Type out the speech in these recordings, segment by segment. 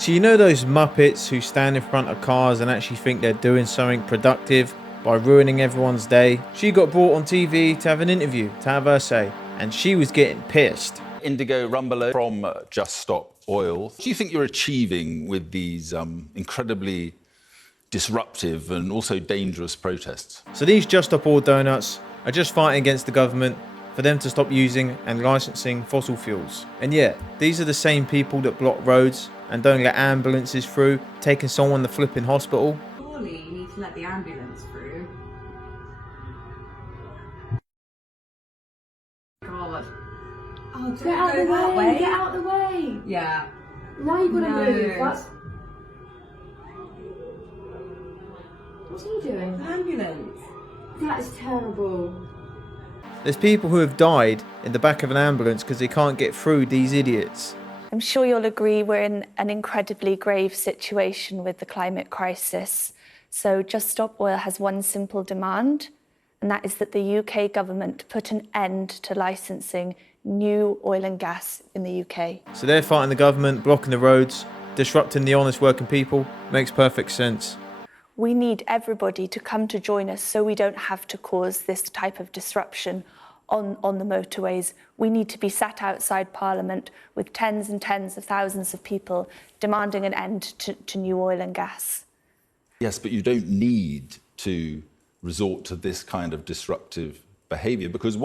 So you know those Muppets who stand in front of cars and actually think they're doing something productive by ruining everyone's day? She got brought on TV to have an interview, to have her say, and she was getting pissed. Indigo Rumbelow from Just Stop Oil. What do you think you're achieving with these incredibly disruptive and also dangerous protests? So these Just Stop Oil donuts are just fighting against the government for them to stop using and licensing fossil fuels. And yeah, these are the same people that block roads and don't let ambulances through, taking someone to flipping hospital. Surely you need to let the ambulance through. God. Oh, Get out the way! Get out the way! Yeah. Now you've got to No. move. What's he doing? Ambulance. That is terrible. There's people who have died in the back of an ambulance because they can't get through these idiots. I'm sure you'll agree we're in an incredibly grave situation with the climate crisis. So Just Stop Oil has one simple demand, and that is that the UK government put an end to licensing new oil and gas in the UK. So they're fighting the government, blocking the roads, disrupting the honest working people. Makes perfect sense. We need everybody to come to join us so we don't have to cause this type of disruption on the motorways. We need to be sat outside Parliament with tens and tens of thousands of people demanding an end to new oil and gas. Yes, but you don't need to resort to this kind of disruptive behaviour, because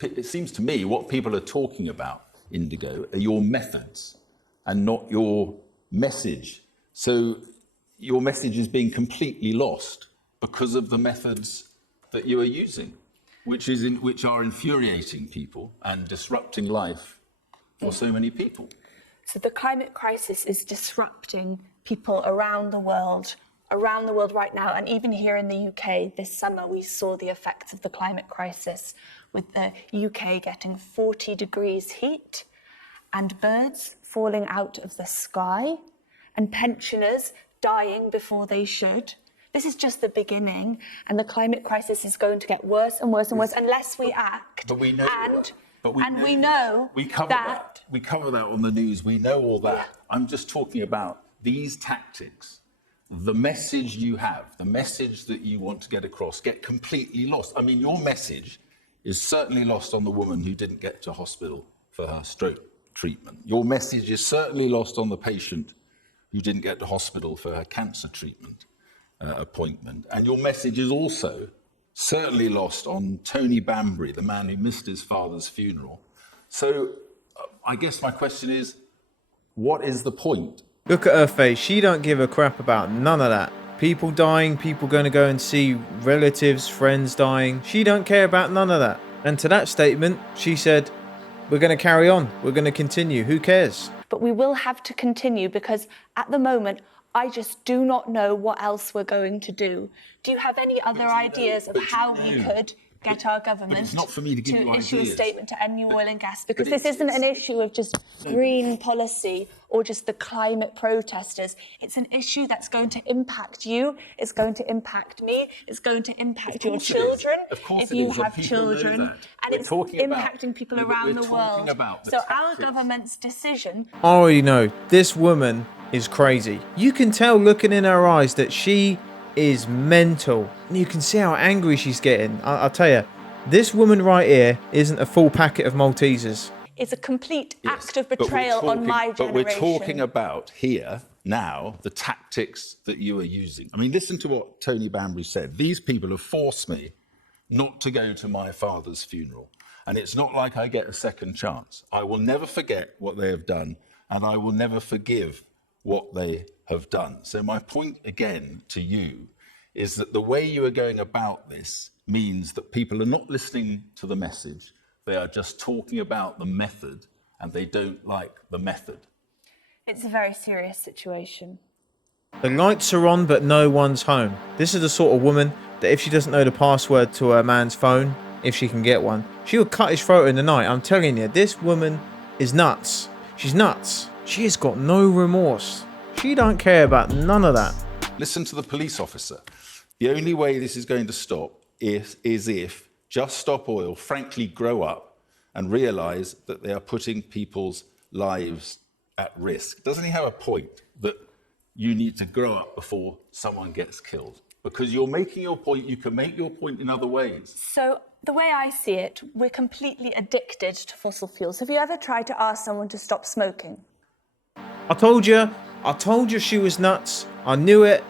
it seems to me what people are talking about, Indigo, are your methods and not your message. So your message is being completely lost because of the methods that you are using, which are infuriating people and disrupting life for so many people. So the climate crisis is disrupting people around the world right now, and even here in the UK this summer we saw the effects of the climate crisis, with the UK getting 40 degrees heat and birds falling out of the sky and pensioners dying before they should. This is just the beginning, and the climate crisis is going to get worse and worse and worse unless we act. But we know we cover that. We cover that on the news. We know all that. Yeah. I'm just talking about these tactics. The message you have, the message that you want to get across, get completely lost. I mean, your message is certainly lost on the woman who didn't get to hospital for her stroke treatment. Your message is certainly lost on the patient who didn't get to hospital for her cancer treatment appointment. And your message is also certainly lost on Tony Banbury, the man who missed his father's funeral. So I guess my question is, what is the point? Look at her face. She don't give a crap about none of that. People dying, people going to go and see relatives, friends dying. She don't care about none of that. And to that statement, she said, we're going to carry on. We're going to continue. Who cares? But we will have to continue, because at the moment, I just do not know what else we're going to do. Do you have any other ideas of how we could get our government it's not for me to give you issue ideas. A statement to end new oil and gas? Because this isn't an issue of just green policy or just the climate protesters. It's an issue that's going to impact you, it's going to impact me, it's going to impact your children if you have children, and it's impacting people around the world. So our government's decision... I already know, this woman is crazy. You can tell looking in her eyes that she is mental. And you can see how angry she's getting. I'll tell you, this woman right here isn't a full packet of Maltesers. It's a complete act of betrayal on my generation. But we're talking about here, now, the tactics that you are using. I mean, listen to what Tony Banbury said. These people have forced me not to go to my father's funeral. And it's not like I get a second chance. I will never forget what they have done, and I will never forgive what they have done. So my point again to you is that the way you are going about this means that people are not listening to the message. They are just talking about the method, and they don't like the method. It's a very serious situation. The lights are on, but no one's home. This is the sort of woman that if she doesn't know the password to her man's phone, if she can get one, she will cut his throat in the night. I'm telling you, this woman is nuts. She's nuts. She has got no remorse. She don't care about none of that. Listen to the police officer. The only way this is going to stop is if Just Stop Oil frankly grow up and realise that they are putting people's lives at risk. Doesn't he have a point? that you need to grow up before someone gets killed. Because you're making your point, you can make your point in other ways. So the way I see it, we're completely addicted to fossil fuels. Have you ever tried to ask someone to stop smoking? I told you she was nuts. I knew it.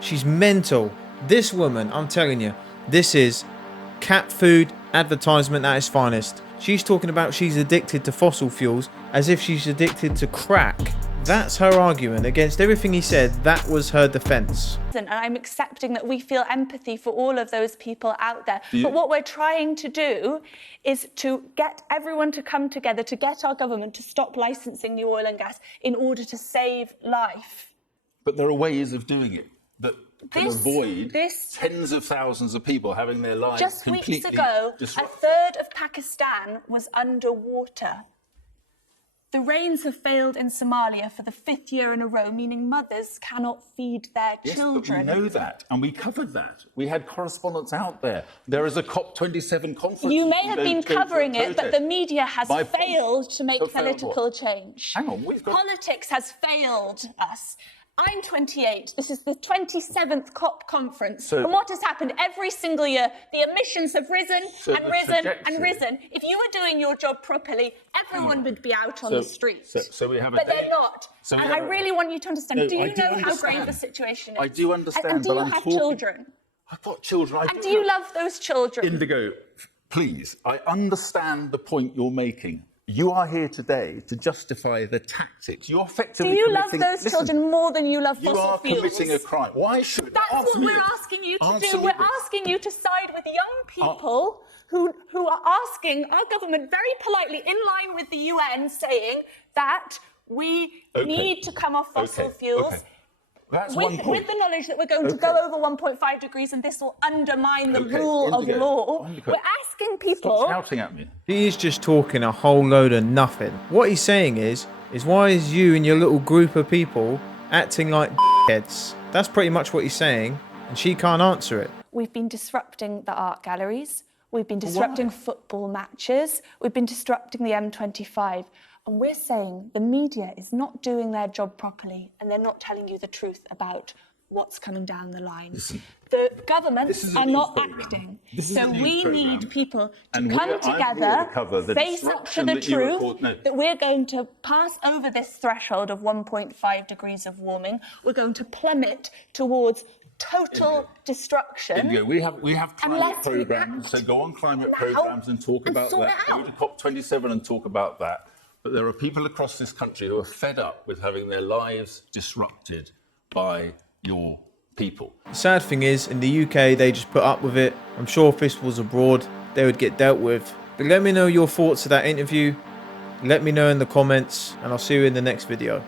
She's mental. This woman, I'm telling you, this is cat food advertisement at its finest. She's talking about she's addicted to fossil fuels as if she's addicted to crack. That's her argument. Against everything he said, that was her defense. And I'm accepting that we feel empathy for all of those people out there. But what we're trying to do is to get everyone to come together, to get our government to stop licensing the oil and gas in order to save life. But there are ways of doing it that can avoid tens of thousands of people having their lives just completely weeks ago, disrupted. a third of Pakistan was underwater. The rains have failed in Somalia for the 5th year in a row, meaning mothers cannot feed their children. But we know that, and we covered that. We had correspondents out there. There is a COP27 conference. You may have been covering it, but the media has failed to make political change. Hang on, Politics has failed us. I'm 28. This is the 27th COP conference. And what has happened every single year? The emissions have risen and risen and risen. If you were doing your job properly, everyone would be out on the streets. So we have a but they're not. And I really want you to understand. Do you know how grave the situation is? I do understand. And do you have children? I've got children. And do you love those children? Indigo, please, I understand the point you're making. You are here today to justify the tactics. You're effectively Do you love those children more than you love fossil fuels? You are committing a crime. Why should That's what we're asking you to do. We're asking you to side with young people who are asking our government very politely, in line with the UN, saying that we need to come off fossil fuels. That's one point. With the knowledge that we're going to go over 1.5 degrees and this will undermine the rule of law, we're asking people... Stop shouting at me. He is just talking a whole load of nothing. What he's saying is why is you and your little group of people acting like heads? That's pretty much what he's saying, and she can't answer it. We've been disrupting the art galleries. We've been disrupting football matches. We've been disrupting the M25. And we're saying the media is not doing their job properly and they're not telling you the truth about what's coming down the line. The governments are not acting. So we need people to come together, face up to the truth that we're going to pass over this threshold of 1.5 degrees of warming. We're going to plummet towards total destruction. We have climate programs, so go on climate programs and talk about that. Go to COP27 and talk about that. But there are people across this country who are fed up with having their lives disrupted by your people. The sad thing is, in the UK, they just put up with it. I'm sure if this was abroad, they would get dealt with. But let me know your thoughts of that interview. Let me know in the comments, and I'll see you in the next video.